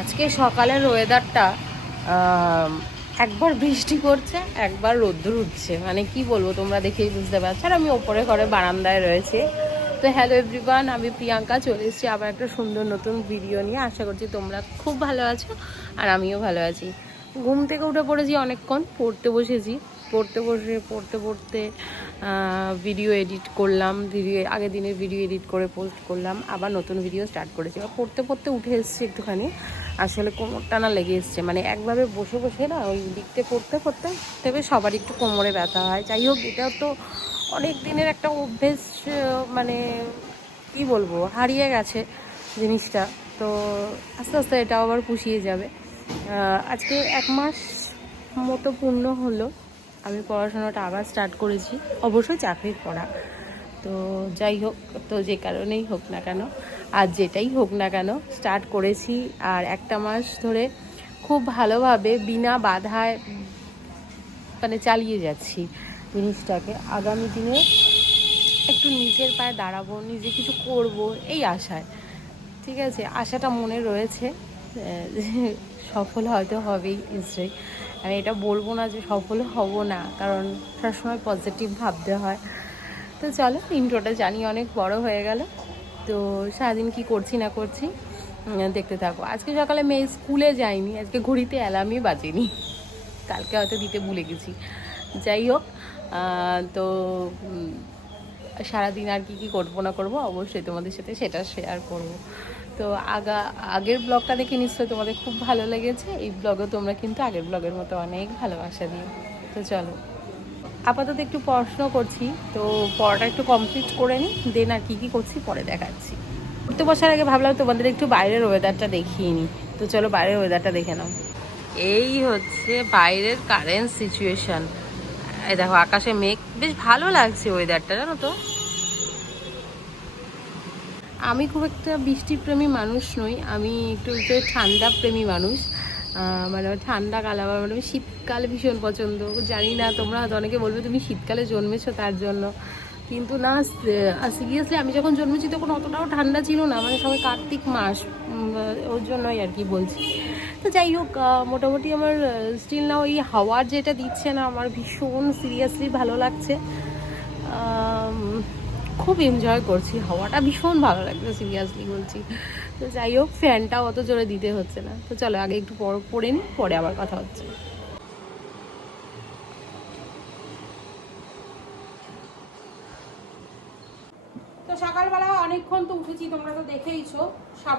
আজকে সকালের ওয়েদারটা একবার বৃষ্টি করছে, একবার রোদ্দুর উঠছে। মানে কি বলবো, তোমরা দেখেই বুঝতে পারছো। আর আমি ওপরে ঘরে বারান্দায় রয়েছে। তো হ্যালো এভরিওয়ান, আমি প্রিয়াঙ্কা চলে এসেছি আবার একটা সুন্দর নতুন ভিডিও নিয়ে। আশা করছি তোমরা খুব ভালো আছো আর আমিও ভালো আছি। ঘুম থেকে উঠে পড়েছি, অনেকক্ষণ পড়তে বসেছি। পড়তে পড়তে ভিডিও এডিট করলাম, আগের দিনের ভিডিও এডিট করে পোস্ট করলাম, আবার নতুন ভিডিও স্টার্ট করেছি। এবার পড়তে উঠে এসেছি একটুখানি। আসলে কোমরটা না লেগে এসছে, মানে একভাবে বসে বসে না ওই লিখতে পড়তে তবে সবারই একটু কোমরে ব্যথা হয়। যাই হোক, এটাও তো অনেক দিনের একটা অভ্যেস, মানে কি বলবো, হারিয়ে গেছে জিনিসটা। তো আস্তে আস্তে এটাও আবার পুষিয়ে যাবে। আজকে 1 মাস মতো পূর্ণ হলো আমি পড়াশোনাটা আবার স্টার্ট করেছি, অবশ্যই চাকরির পড়া। তো যাই হোক, তো যে কারণেই হোক না কেন, আর যেটাই হোক না কেন, স্টার্ট করেছি। আর 1টা মাস ধরে খুব ভালোভাবে বিনা বাধায় মানে চালিয়ে যাচ্ছি জিনিসটাকে। আগামী দিনে একটু নিজের পায়ে দাঁড়াবো, নিজে কিছু করব, এই আশায়। ঠিক আছে, আশাটা মনে রয়েছে। সফল হয়তো হবেই নিশ্চয়ই। আমি এটা বলবো না যে সফল হব না, কারণ সবসময় পজিটিভ ভাবতে হয়। তো চলো, ইন্ট্রোটা জানি অনেক বড় হয়ে গেল। তো সারাদিন কি করছি না করছি দেখতে থাকো। আজকে সকালে মেয়ে স্কুলে যায়নি, আজকে ঘড়িতে অ্যালার্মই বাজেনি, কালকে হয়তো দিতে ভুলে গেছি। যাই হোক, তো সারাদিন আর কি করবো না করবো অবশ্যই তোমাদের সাথে সেটা শেয়ার করব। তো আগের ব্লগটা দেখে নিশ্চয়ই তোমাদের খুব ভালো লেগেছে। এই ব্লগও তোমরা কিন্তু আগের ব্লগের মতো অনেক ভালোবাসা দিও। তো চলো, আপাতত একটু পড়াশোনা করছি, তো পড়াটা একটু কমপ্লিট করে নিই, দেন আর কি করছি পরে দেখাচ্ছি। পড়তে বসার আগে ভাবলাম তোমাদের একটু বাইরের ওয়েদারটা দেখিয়ে নিই। তো চলো বাইরের ওয়েদারটা দেখে নাও। এই হচ্ছে বাইরের কারেন্ট সিচুয়েশান। এই দেখো, আকাশে মেঘ, বেশ ভালো লাগছে ওয়েদারটা, জানো তো। আমি খুব একটা বৃষ্টিপ্রেমী মানুষ নই, আমি একটু ঠান্ডা প্রেমী মানুষ। মানে ঠান্ডা কাল, আমার মানে শীতকাল ভীষণ পছন্দ। জানি না, তোমরা হয়তো অনেকে বলবে তুমি শীতকালে জন্মেছো তার জন্য, কিন্তু না, সিরিয়াসলি আমি যখন জন্মেছি তখন অতটাও ঠান্ডা ছিল না, মানে সবাই কার্তিক মাস, ওর জন্যই আর কি বলছি। তো যাই হোক, মোটামুটি আমার স্টিল না ওই হাওয়ার যেটা দিচ্ছে না, আমার ভীষণ সিরিয়াসলি ভালো লাগছে। খুব এনজয় করছি, হাওয়াটা ভীষণ ভালো লাগছে, সিরিয়াসলি বলছি। তো যাই হোক, ফ্যানটাও অত জোরে দিতে হচ্ছে না। তো চলো আগে একটু পরে নিই, পরে আবার কথা হচ্ছে। তো সকালবেলা অনেকক্ষণ তো উঠেছি, তোমরা তো দেখেইছো,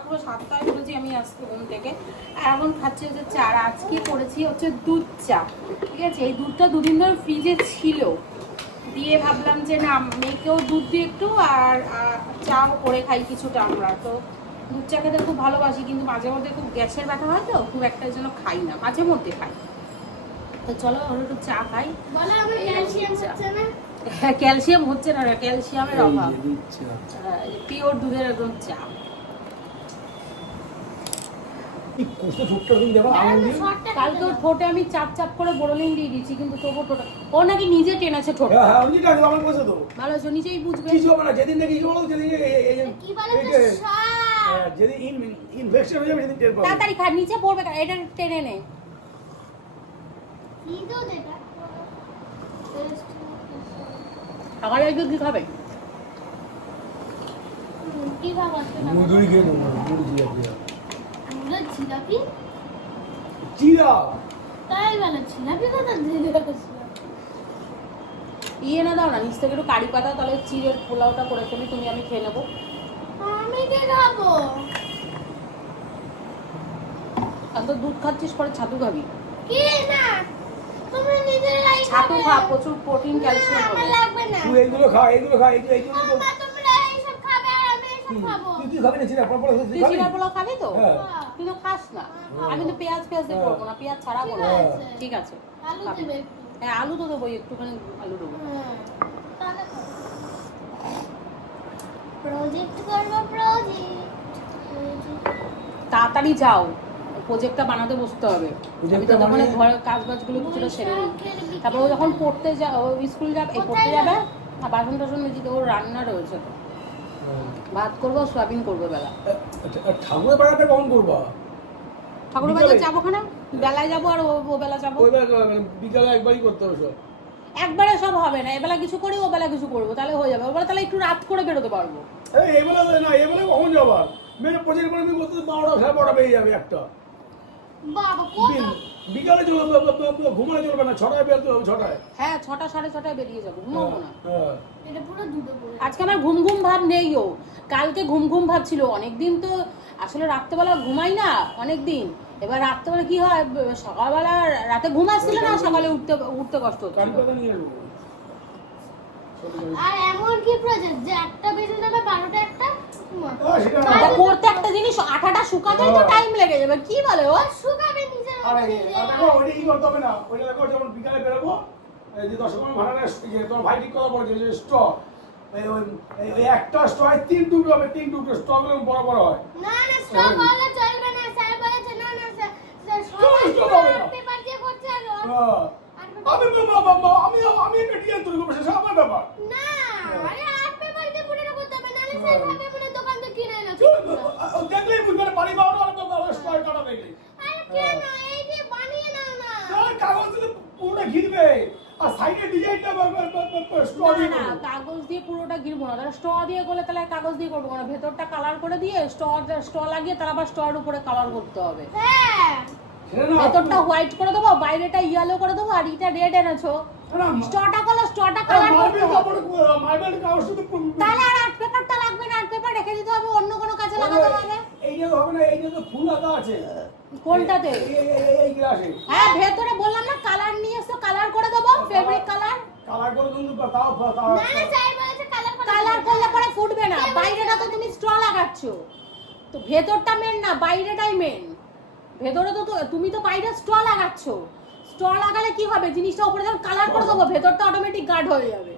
পুরো 7টায় উঠেছি আমি আজকে ঘুম থেকে। আর এখন খাচ্ছি হচ্ছে চা। আজকে করেছি হচ্ছে দুধ চা। ঠিক আছে, এই দুধটা 2 দিন ধরে ফ্রিজে ছিল, দিয়ে ভাবলাম যে না, মেয়েকেও দুধ দিয়ে একটু, আর চাও করে খাই কিছুটা। আমরা তো দুধ চা খেতে খুব ভালোবাসি, কিন্তু মাঝে মধ্যে খুব গ্যাসের ব্যথা হয়, তো খুব একটা জন্য খাই না, মাঝে মধ্যে খাই। তো চলো আমরা একটু চা খাই। হ্যাঁ, ক্যালসিয়াম হচ্ছে না, ক্যালসিয়ামের অভাব। পিওর দুধের একদম চা। কালকে ওর ঠোঁটে আমি চাপ চাপ করে বোরোলিন দিয়ে দিচ্ছি, কিন্তু তবু ঠোঁট, ও নাকি নিজে টেনেছে ঠোঁট। ভালো হচ্ছে, নিজেই বুঝবে। যেদিন দেখি তাড়াতাড়ি খা, নিচে পড়বে, এটা টেনে নে। সকালে একটু কি খাবে? ইয়ে না দাও না, নিচ থেকে একটু কারি পাতা, তাহলে চিড়ের পোলাওটা করে ফেলি, তুমি আমি খেয়ে নেবো। আমি কি খাবো? আর তো দুধ খাচ্ছিস, পরে ছাতু খাবি। কি না, তুমি নিজেরাই ছাতু খা, প্রচুর প্রোটিন ক্যালসিয়াম আমার হবে। লাগবে না। তুই এইগুলো খা, এইগুলো মা, তোমরা এইসব খাবে আর আমি এইসব খাবো। তুই খাবি না চিনা পড়া তুই চিড়ের পোলাও খাবি তো? হ্যাঁ। তুই তো খাস না। আমি তো পেঁয়াজ দিয়ে করবো না, পেঁয়াজ ছাড়া করবো। ঠিক আছে, আলু খাবি। দেবে একটু। হ্যাঁ, আলু তো দেবো, একটুখানি আলু দেবো। হ্যাঁ, তাহলে প্রজেক্ট করব, প্রজেক্ট। তাড়াতাড়ি যাও, প্রজেক্টটা বানাতে বসতে হবে। আমি তো তখন ঘরের কাজ বাজগুলো কিছুটা সেরে নিই। তারপর ও যখন পড়তে স্কুল যাবে, পড়তে যাবে, আর বাসন টাসন মেজে দেবো, রান্না রয়েছে তো। ভাত করবো, সোয়াবিন করবো বেলা। ঠাকুরের পাড়াটা কখন করবা? ঠাকুরের বাড়িতে যাবো ওখানে বেলায় যাবো আর ও বেলা যাবো ওই বেলা বিকালে একবারই করতে হবে সব। একবারে সব হবে না এবেলা কিছু করি ও বেলা কিছু করবো তাহলে হয়ে যাবে ওবেলা তাহলে একটু রাত করে বেরোতে পারবো এই বেলা না, এই বেলা কখন যাবার? মেয়েটা প্রচুর করে আমি করতে 12টা 12:30 বেজে যাবে একটা। বাবা কত বিকালে চলবে, ঘুমালে চলবে না, 6টায় বেরোতে হবে, 6টায়। হ্যাঁ 6টা 6:30 বেরিয়ে যাবো ঘুমাবো না হ্যাঁ। এটা পুরো দুটো করে আজকে আমার ঘুম ঘুম ভাব নেইও কালকে ঘুম ঘুম ভাব ছিল অনেকদিন তো আসলে রাত্রেবেলা ঘুমাই না অনেকদিন এবার রাত্রেবেলা কি হয় সকালবেলা রাতে ঘুম আসছিল না সকালে উঠতে উঠতে কষ্ট হচ্ছে কারি পাতা নিয়ে আসবো। আর এমন কি প্রজেক্ট যে একটা বেজে যাবে 12টা একটা সেটা না। এটা করতে একটা জিনিস আঠাটা শুকাতেই তো টাইম লেগে যাবে কি বলে ও শুকাবে নিজের আরে নিজে। দেখো ওইটা কি করতে হবে না, ওইটা দেখো যখন বিকালে বেরোবো এই যে 10 টাকা ভাড়া যে তোমার ভাই ঠিক কথা বলছে যে স্টক এই একটা স্টক 3 টুকরো হবে, 3 টুকরো স্টক গুলো বড় বড় হয়। না না স্টক বলা চলবে না স্যার বলেছে না না স্যার স্টক হবে না। পেপার দিয়ে করতে হবে হ্যাঁ। আমি একটা ডিজাইন তৈরি করবো, সেটা আমার ব্যাপার। না আরে আর পেপার দিয়ে পুরো করতে হবে না স্যার ভাবে পুরো দোকান থেকে কিনে এলো দেখলেই বুঝবে না, বাড়ি বাড়ানো আর স্টক কাটা দেখলে। আরে কেন এই যে বানিয়ে নাও না কাগজ দিয়ে পুরোটা ঘিরবে আর সাইডে ডিজাইনটা স্টক দিয়ে না করবে। কাগজ দিয়ে পুরোটা গিরবো না তাহলে স্ট্র দিয়ে করলে তাহলে কাগজ দিয়ে করবো না ভেতরটা কালার করে দিয়ে স্ট্র লাগিয়ে তার আবার স্ট্রর উপরে কালার করতে হবে হ্যাঁ সেটা না, ভেতরটা হোয়াইট করে দেবো বাইরেটা ইয়েলো করে দেবো আর এটা রেড এনেছো না, স্ট্রটা করলে স্ট্রটা কালার করতে হবে মার্বেল কাগজ শুধু তাহলে আর আর্ট পেপারটা লাগবে না আর্ট পেপার রেখে দিতে হবে অন্য কোনো কাজে লাগাতে হবে এইটা তো হবে না, এইটা তো ফুল আঁকা আছে কোনটাতে এই গ্লাসে হ্যাঁ ভেতরে বললাম না কালার নিয়ে এসো কালার করে দেবো ফেব্রিক কালার কালার করে কিন্তু তাও না না স্যার বলেছে কালার করে কালার করলে পরে ফুটবে না বাইরেটা তো তুমি স্ট্র লাগাচ্ছ তো ভেতরটা মেন না বাইরেটাই মেন ভেতরে তো তুমি তো বাইরে স্ট্র লাগাচ্ছ স্ট্র লাগালে কি হবে জিনিসটা উপরে যখন কালার করে দেবো ভেতরটা অটোমেটিক গার্ড হয়ে যাবে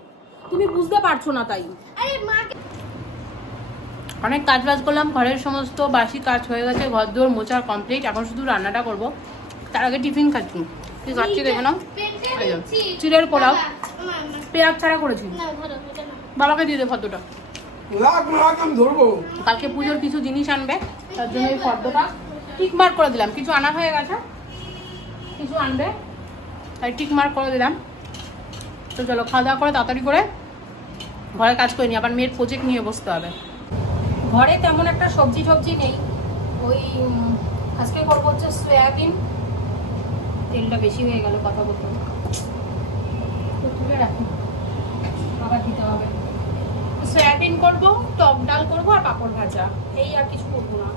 তুমি বুঝতে পারছো না তাই আরে মাকে অনেক কাজ বাজ করলাম ঘরের সমস্ত বাসি কাজ হয়ে গেছে ঘর দোর মোছা কমপ্লিট এখন শুধু রান্নাটা করব তার আগে টিফিন খাচ্ছি কি খাচ্ছি দেখে নাও এই যে, চিড়ের পোলাও পেঁয়াজ ছাড়া করেছি না ধরো এটা না বাবাকে দিয়ে দে ফর্দটা লাগ আমি ধরবো। কালকে পুজোর কিছু জিনিস আনবে তার জন্য এই ফর্দটা টিক মার্ক করে দিলাম কিছু আনা হয়ে গেছে কিছু আনবে তাই টিক মার্ক করে দিলাম তো চলো খাওয়া দাওয়া করে তাড়াতাড়ি করে ঘরে কাজ করে নি আবার মেয়ের প্রজেক্ট নিয়ে বসতে হবে ঘরে তেমন একটা সবজি নেই ওই আজকে করবো হচ্ছে সয়াবিন তেলটা বেশি হয়ে গেল কথা বলতে তো তুলে রাখি আবার দিতে হবে সয়াবিন করবো টক ডাল করবো আর পাঁপড় ভাজা এই আর কিছু করবো না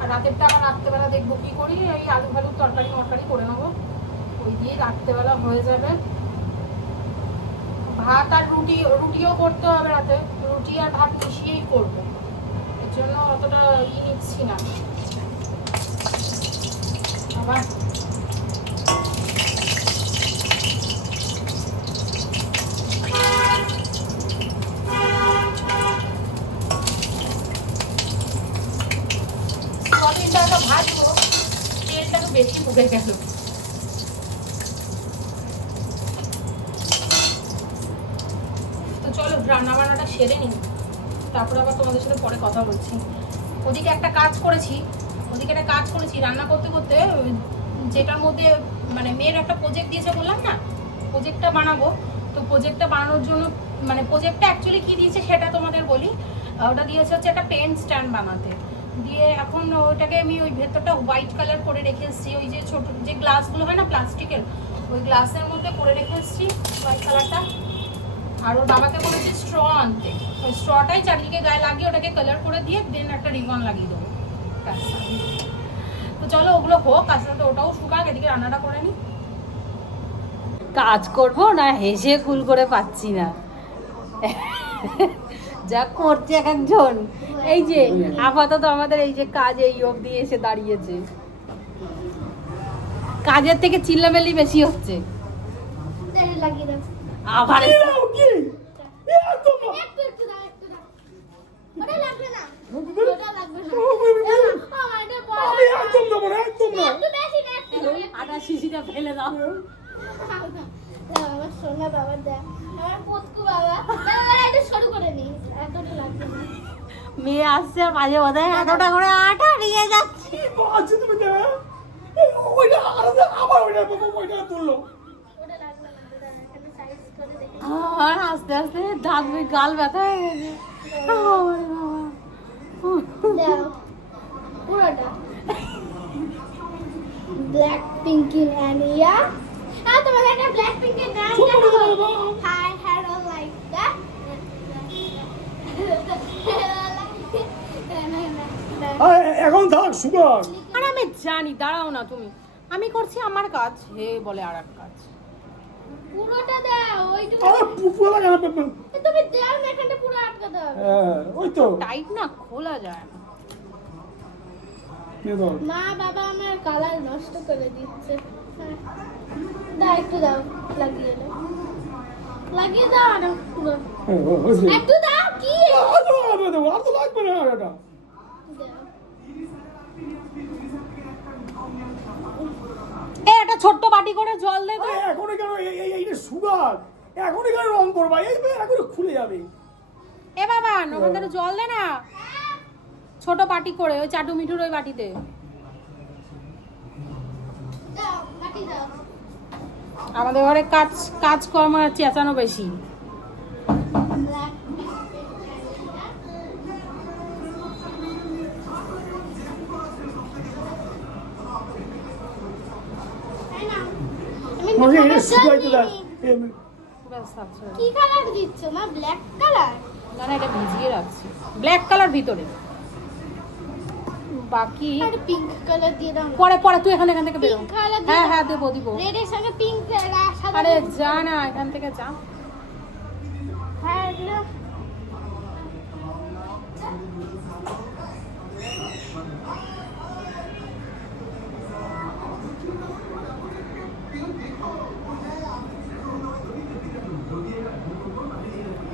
আর রাতেরটা আবার রাত্রেবেলা দেখবো কি করি এই আলু ফালুর তরকারি মরকারি করে নেবো ওই দিয়ে রাত্রেবেলা হয়ে যাবে ভাত আর রুটিও করতে হবে রাতে রুটি আর ভাত মিশিয়েই করবো এর জন্য অতটা নিচ্ছি না আবার সয়াবিনটা ভাজবো তেলটা তো বেশি উঠে গেল তো চলো রান্না বান্নাটা সেরে নিই তারপরে আবার তোমাদের সাথে পরে কথা বলছি ওদিকে একটা কাজ করেছি রান্না করতে করতে যেটার মধ্যে মানে মেয়ের একটা প্রজেক্ট দিয়েছে বললাম না প্রজেক্টটা বানাবো তো প্রজেক্টটা বানানোর জন্য মানে প্রজেক্টটা অ্যাকচুয়ালি কি দিয়েছে সেটা তোমাদের বলি ওটা দিয়েছে হচ্ছে একটা পেন স্ট্যান্ড বানাতে দিয়ে এখন ওটাকে আমি ওই ভেতরটা হোয়াইট কালার করে রেখে এসেছি ওই যে ছোট যে গ্লাসগুলো হয় না প্লাস্টিকের ওই গ্লাসের মধ্যে করে রেখে এসেছি হোয়াইট কালারটা আর ওর বাবাকে বলেছি স্ট্র আনতে ওই স্ট্রটাই চারিদিকে গায়ে লাগিয়ে ওটাকে কালার করে দিয়ে দেন একটা রিবন লাগিয়ে দেবো তো চলো ওগুলো হোক আস্তে আস্তে ওটাও শুকাক এদিকে রান্নাটা করে নিই কাজ করব না হেসে কুল করে পাচ্ছি না যা করছে এক একজন এই যে আপাতত আমাদের এই যে কাজ এই অবধি এসে দাঁড়িয়েছে কাজের থেকে চিল্লামেলি বেশি হচ্ছে তেল লাগিয়ে দাও আবার একটু দাও ওটা লাগবে না ওটা লাগবে না আমার এটা বড় আমি একদম দেবো না, একদম না। একটু বেশি না একটু দাও আটা শিশিটা ফেলে দাও আমার সোনা বাবা দে আমার পতকু বাবা দাদা এটা শুরু করে নি এতটা লাগবে না মেয়ে আসছে মাঝে মাঝে এতটা করে আটা নিয়ে যাচ্ছে কি বলছো তুমি? ওইটা তুললো। ওটা লাগবে না, দাদা, এখানে সাইজ করে দেখে। আর আস্তে আস্তে দাঁত গাল ব্যথা হয়ে গেছে। ওরে বাবা। দাও, পুরোটা। ব্ল্যাক পিঙ্কি অ্যানিয়া। তোমাকে একটা ব্ল্যাক পিঙ্কের গান দেখাবো। Hi hello like that. এখন থাক সুগার। আরে আমি জানি, দাঁড়াও না তুমি, আমি করছি আমার কাজ, হে বলে আর এক কাজ। পুরোটা দাও, ওইটুকু। আরে পুরো লাগা না। তুমি দাও না, এখানটা পুরো আটকে দাও। হ্যাঁ ওই তো টাইট না, খোলা যায় না। নিয়ে দাও। মা বাবা আমার কালার নষ্ট করে দিচ্ছে। দাও, একটু দাও, লাগিয়ে দাও, লাগিয়ে দাও না পুরো। হয়েছে। একটু দাও, কি আর তো লাগবে না এটা। দাও। একটা ছোট্ট বাটি করে জল দে তো। এখনই কেন এইটা সুগার, এখনই কেন রং করবা? এই এখনই খুলে যাবে। এ বাবা, ওখান থেকে জল দে না, ছোট বাটি করে, ওই চাটু মিঠুর ওই বাটিতে। দাও, বাটি দাও। আমাদের ঘরে কাজকর্ম আর চেঁচানো বেশি। ব্ল্যাক মানে এটা সুগার তো দেখ। ব্যাস, আচ্ছা। কি কালার দিচ্ছ মা? Black colour? না না, এটা ভিজিয়ে রাখছি, ব্ল্যাক কালার ভিতরে, বাকি আরে পিঙ্ক কালার দিয়ে দাও। পরে পরে তুই এখান থেকে বেরো। পিঙ্ক কালার দিয়ে হ্যাঁ দাও। হ্যাঁ, দেবো দিব। রেড এর সঙ্গে পিঙ্ক সাদা। আরে যা না, এখান থেকে যা। হ্যাঁ দিলাম।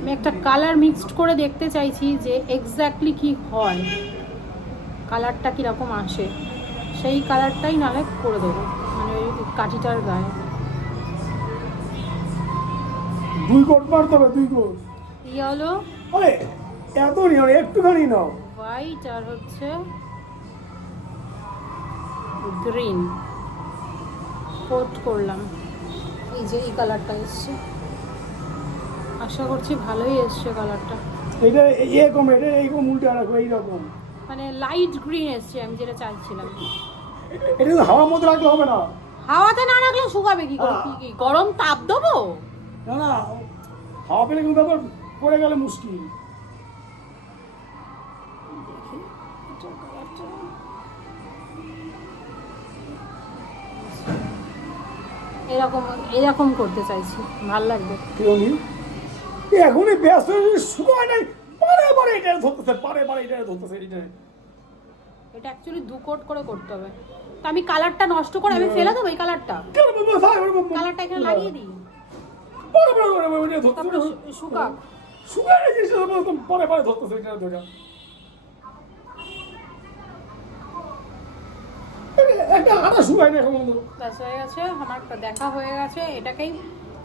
আমি একটা কালার মিক্সড করে দেখতে চাইছি যে এক্স্যাক্টলি কি হয়, কালারটা কীরকম আসে, সেই কালারটাই নাহলে করে দেবো, মানে ওই কাঠিটার গায়ে। 2 কোট মারতে হবে, 2 কোট। ইয়েলো, আরে এত নিও না, একটুখানি নাও। হোয়াইট আর হচ্ছে গ্রিন কোট করলাম। এই যে এই কালারটা এসছে, আশা করছি ভালোই এসছে কালারটা, এটা এরকম, এটা এইরকম উল্টে রাখো, এইরকম। মানে লাইট গ্রিন এসছে, আমি যেটা চাইছিলাম। এটা তো হাওয়ার মধ্যে রাখলে হবে না। হাওয়াতে না রাখলে শুকাবে কি করে? কি গরম তাপ দেবো? না না, হাওয়া পেলে কিন্তু আবার পড়ে গেলে মুশকিল। এরকম এরকম করতে চাইছি, ভাল লাগবে। কেউ নেই এখনই ব্যস্ত, সময় নাই। পারে পারে এটা ধরতেছে, পারে পারে এটা ধরতেছে। এটা অ্যাকচুয়ালি 2 কোট করে করতে হবে। তো আমি কালারটা নষ্ট করে আমি ফেলে দেবো এই কালারটা? কালারটা এখানে লাগিয়ে দিই, তারপরে শুকাক। পরে পরে ধরতেছে এটা ধরে। একটা আটা শুকায় না এখন। ব্যাস হয়ে গেছে, আমার দেখা হয়ে গেছে। এটাকেই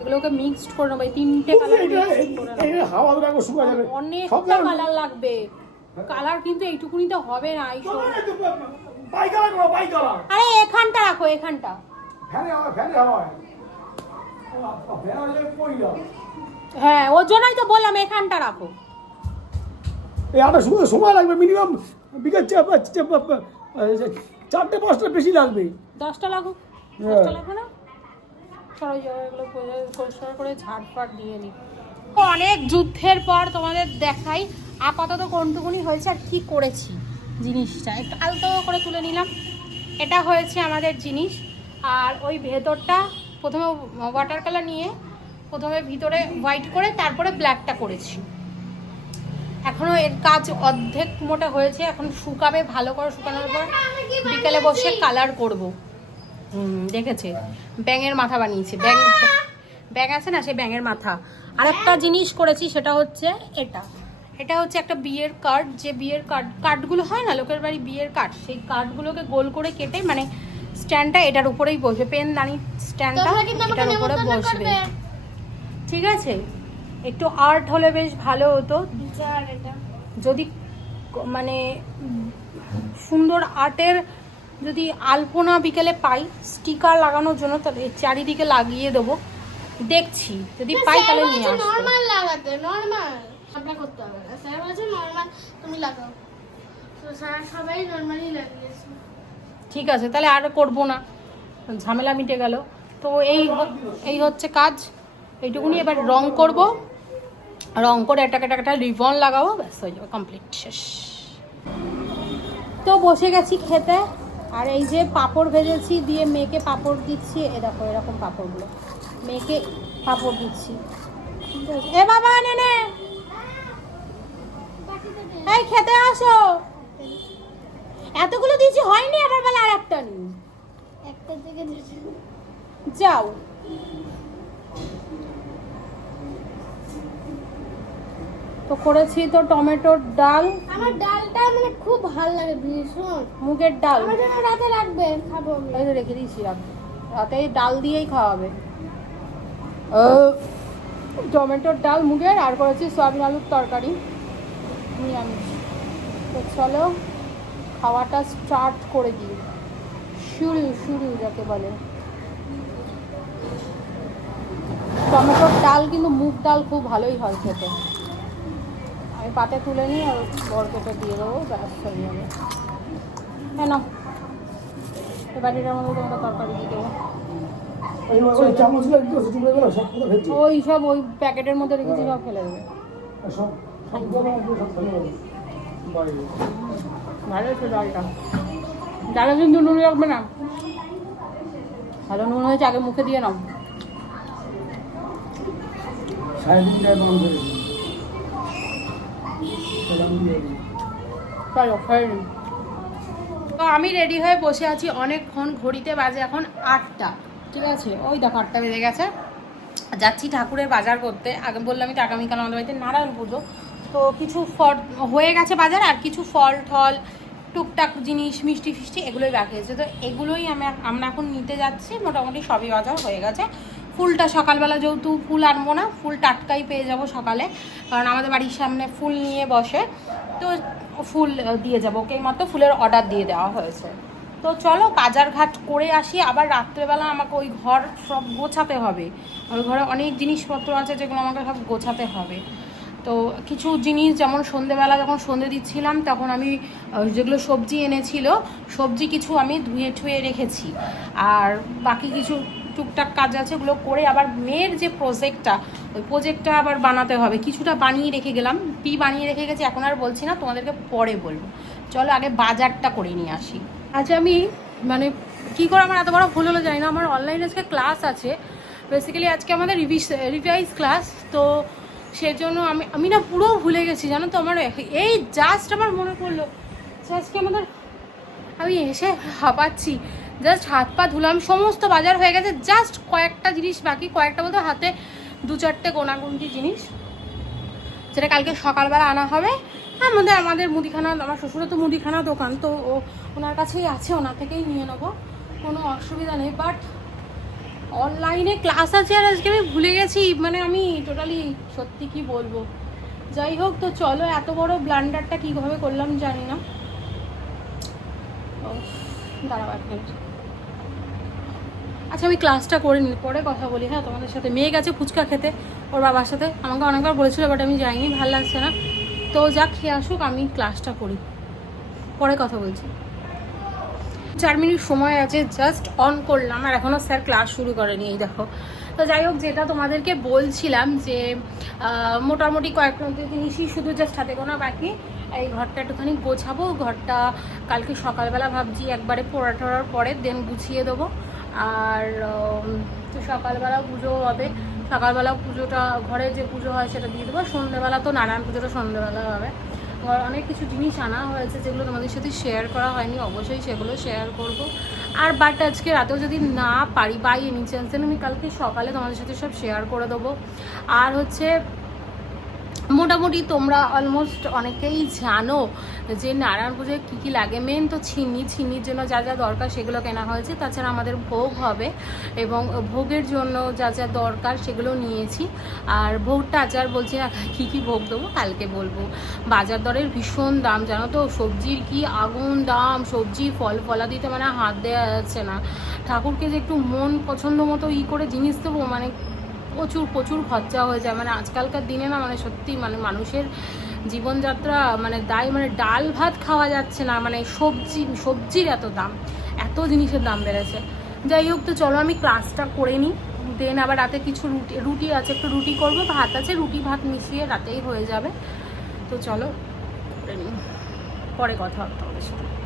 এগুলোকে মিক্সড করে নেবো, এই 3টে কালার মিক্সড করে নেবো। হাওয়া ধরে শুকায় যাবে। অনেকটা কালার লাগবে, কালার কিন্তু এইটুকুনি তো হবে না। এই বাই কালার করো, বাই কালার। আরে এখানটা রাখো, এখানটা। ফ্যানে হয়, ফ্যানে হয়। ফ্যানে হলে পড়ি যাও। হ্যাঁ, ওর জন্যই তো বললাম এখানটা রাখো। এই আটা শুকোতে সময় লাগবে মিনিমাম বিকেল 4-5টা বেশি লাগবে। 10টা লাগুক, 10টা লাগবে না? সরো এগুলো পরিষ্কার করে ঝাড়ফাট দিয়ে নিই। অনেক যুদ্ধের পর তোমাদের দেখাই আপাতত কোনটুকুনি হয়েছে আর কি করেছি। জিনিসটা একটু আলতো করে তুলে নিলাম। এটা হয়েছে আমাদের জিনিস। আর ওই ভেতরটা প্রথমে ওয়াটার কালার নিয়ে প্রথমে ভিতরে হোয়াইট করে তারপরে ব্ল্যাকটা করেছি। এখনও এর কাজ অর্ধেক মোটা হয়েছে, এখন শুকাবে, ভালো করে শুকানোর পর বিকেলে বসে কালার করব। দেখেছে ব্যাঙের মাথা বানিয়েছে, ব্যাঙ আছে না, সেই ব্যাঙের মাথা। আর একটা জিনিস করেছি, সেটা হচ্ছে এটা হচ্ছে একটা বিয়ের কার্ড। যে বিয়ের কার্ডগুলো হয় না লোকের বাড়ি, বিয়ের কার্ড, সেই কার্ডগুলোকে গোল করে কেটে, মানে স্ট্যান্ডটা এটার উপরেই বসবে, পেনদানি স্ট্যান্ডটা এটার উপরে বসবে। ঠিক আছে, একটু আর্ট হলে বেশ ভালো হতো যদি মানে সুন্দর আর্টের যদি আলপনা বিকেলে পাই স্টিকার লাগানোর জন্য, তাহলে চারিদিকে লাগিয়ে দেবো। দেখছি যদি পাই তাহলে নিয়ে আসবো। নরমাল লাগাতে, নরমাল আপনার করতে হবে না। স্যার বলেছে নরমাল তুমি লাগাও, তো স্যার সবাই নরমালি লাগিয়েছে। ঠিক আছে, তাহলে আর করবো না, ঝামেলা মিটে গেল। তো এই হচ্ছে কাজ, এইটুকুনি। এবার রং করব, রং করে একটা রিবন লাগাবো, ব্যাস হয়ে যাবে, কমপ্লিট, শেষ। তো বসে গেছি খেতে। আর এই যে পাঁপড় ভেজেছি, দিয়ে মেয়েকে পাঁপড় দিচ্ছি। এ দেখো এরকম পাঁপড়গুলো, মেয়েকে পাঁপড় দিচ্ছি। এ বাবা নে এই খেতে আসো। এতগুলো দিয়েছি হয়নি, আবার বেলা আর একটা নিই। একটা থেকে যাও। তো করেছি তো টমেটোর ডাল। আমার ডালটা মানে খুব ভালো লাগে ভীষণ। মুগের ডাল আমার জন্য রাতে রাখবেন, খাবো আমি। এই তো রেখে দিয়েছি, রাতে এই ডাল দিয়েই খাওয়াবে। টমেটোর ডাল মুগের, আর করেছি সয়াবিন আলুর তরকারি নিরামিষ। তো চলো খাওয়াটা স্টার্ট করে দিই, শুরু যাকে বলে। টমেটোর ডাল কিন্তু মুগ ডাল খুব ভালোই হয় খেতে। আমি পাতে তুলে নিই আর বরকেটে দিয়ে দেবো, ব্যাস হয়ে যাবে। হ্যাঁ না, এবার এটার মধ্যে তোমাকে তরকারি দিয়ে দেবো। ওই চামচগুলো একটু চুপড়ে গেল, সব কথা ভেজছে ওই সব ওই প্যাকেটের মধ্যে রেখেছি, সব ফেলে দেবে। সব ফেলে দেবে বাইরে। ভালো হয়েছে ডালটা, ডালে কিন্তু নুন রাখবে না, ভালো নুন হয়েছে, আগে মুখে দিয়ে নাও। 3.5 টাকা দাম ধরেছি। চলো খেয়ে নিই। তো আমি রেডি হয়ে বসে আছি অনেকক্ষণ, ঘড়িতে বাজে এখন 8টা, ঠিক আছে? ওই দেখো 8টা বেজে গেছে। যাচ্ছি ঠাকুরের বাজার করতে। আগে বললামই তো আগামীকাল আমাদের বাড়িতে নারায়ণ পুজো, তো কিছু ফল হয়ে গেছে বাজার, আর কিছু ফল ঠল টুকটাক জিনিস মিষ্টি ফিষ্টি এগুলোই বাকি আছে। তো এগুলোই আমরা এখন নিতে যাচ্ছি। মোটামুটি সবই বাজার হয়ে গেছে। ফুলটা সকালবেলা যেহেতু ফুল আনবো না, ফুল টাটকাই পেয়ে যাব সকালে, কারণ আমাদের বাড়ির সামনে ফুল নিয়ে বসে, তো ফুল দিয়ে যাবো। ওকে মাত্র ফুলের অর্ডার দিয়ে দেওয়া হয়েছে। তো চলো বাজার ঘাট করে আসি। আবার রাত্রেবেলা আমাকে ওই ঘর সব গোছাতে হবে, ওই ঘরে অনেক জিনিসপত্র আছে যেগুলো আমাকে সব গোছাতে হবে। তো কিছু জিনিস, যেমন সন্ধেবেলা যখন সন্ধে দিচ্ছিলাম তখন আমি যেগুলো সবজি এনেছিল, সবজি কিছু আমি ধুয়ে ঠুয়ে রেখেছি, আর বাকি কিছু টুকটাক কাজ আছে ওগুলো করে আবার মেয়ের যে প্রজেক্টটা, ওই প্রজেক্টটা আবার বানাতে হবে। কিছুটা বানিয়ে রেখে গেলাম, বানিয়ে রেখে গেছি, এখন আর বলছি না, তোমাদেরকে পরে বলবো। চলো আগে বাজারটা করে নিয়ে আসি। আজ আমি মানে কী করে আমার এত বড় ভুল হলো জানি না, আমার অনলাইনে আজকে ক্লাস আছে। বেসিক্যালি আজকে আমাদের রিভাইজ ক্লাস, তো সেজন্য আমি না পুরো ভুলে গেছি, জানো তো। আমার এই জাস্ট আমার মনে পড়লো যে আজকে আমাদের, আমি এসে হাঁপাচ্ছি, জাস্ট হাত পা ধুলাম, সমস্ত বাজার হয়ে গেছে, জাস্ট কয়েকটা জিনিস বাকি, কয়েকটা বলতে হাতে 2-4টে গোনাগুনটি জিনিস, যেটা কালকে সকালবেলা আনা হবে। আমাদের মুদিখানা, আমার শ্বশুরও তো মুদিখানা দোকান, তো ওনার কাছেই আছে, ওনার থেকেই নিয়ে নেবো, কোনো অসুবিধা নেই। বাট অনলাইনে ক্লাস আছে আর আজকে আমি ভুলে গেছি, মানে আমি টোটালি সত্যি কি বলবো। যাই হোক, তো চলো, এত বড় ব্লান্ডারটা কীভাবে করলাম জানি না। দাঁড়াও এক মিনিট। আচ্ছা আমি ক্লাসটা করে নিই, পরে কথা বলি হ্যাঁ তোমাদের সাথে। মেয়ে গেছে ফুচকা খেতে ওর বাবার সাথে, আমাকে অনেকবার বলেছিল, বাট আমি যাইনি, ভালো লাগছে না। তো যা খেয়ে আসুক, আমি ক্লাসটা করি, পরে কথা বলছি। 4 মিনিট সময় আছে, জাস্ট অন করলাম, আর এখনও স্যার ক্লাস শুরু করেনি, এই দেখো। তো যাই হোক, যেটা তোমাদেরকে বলছিলাম যে মোটামুটি কয়েকটা জিনিসই শুধু জাস্ট হাতে গোনা বাকি। এই ঘরটা একটুখানি গোছাবো, ঘরটা কালকে সকালবেলা ভাবছি একবারে পড়ার পরে দেন গুছিয়ে দেবো। আর তো সকালবেলা পুজো হবে, সকালবেলা পুজোটা ঘরে যে পুজো হয় সেটা দিয়ে দেবো। সন্ধ্যেবেলা তো নারায়ণ পুজোটা সন্ধ্যেবেলা হবে। অনেক কিছু জিনিস আনা হয়েছে যেগুলো তোমাদের সাথে শেয়ার করা হয়নি, অবশ্যই সেগুলো শেয়ার করব। আর বাট আজকে রাতেও যদি না পারি, বাই এনি চান্স, আমি কালকে সকালে তোমাদের সাথে সব শেয়ার করে দেবো। আর হচ্ছে মোটামুটি তোমরা অলমোস্ট অনেকেই জানো যে নারায়ণ পুজোয় কী কী লাগে। মেন তো ছিন্নির জন্য যা যা দরকার সেগুলো কেনা হয়েছে, তাছাড়া আমাদের ভোগ হবে এবং ভোগের জন্য যা যা দরকার সেগুলো নিয়েছি। আর ভোগটা আচার বলছি না কী কী ভোগ দেবো কালকে বলবো। বাজার দরের ভীষণ দাম জানো তো, সবজির কি আগুন দাম, সবজি ফল ফলাদিতে মানে হাত দেওয়া যাচ্ছে না। ঠাকুরকে যে একটু মন পছন্দ মতো করে জিনিস দেবো মানে প্রচুর খরচা হয়ে যায়। মানে আজকালকার দিনে না মানে সত্যি মানে মানুষের জীবনযাত্রা মানে মানে ডাল ভাত খাওয়া যাচ্ছে না, মানে সবজির এত দাম, এত জিনিসের দাম বেড়েছে। যাই হোক, তো চলো আমি ক্লাসটা করে নিই, দেন আবার রাতে কিছু রুটি আছে, একটু রুটি করবো, ভাত আছে, রুটি ভাত মিশিয়ে রাতেই হয়ে যাবে। তো চলো করে নিই, পরে কথা হবে তোমাদের সাথে।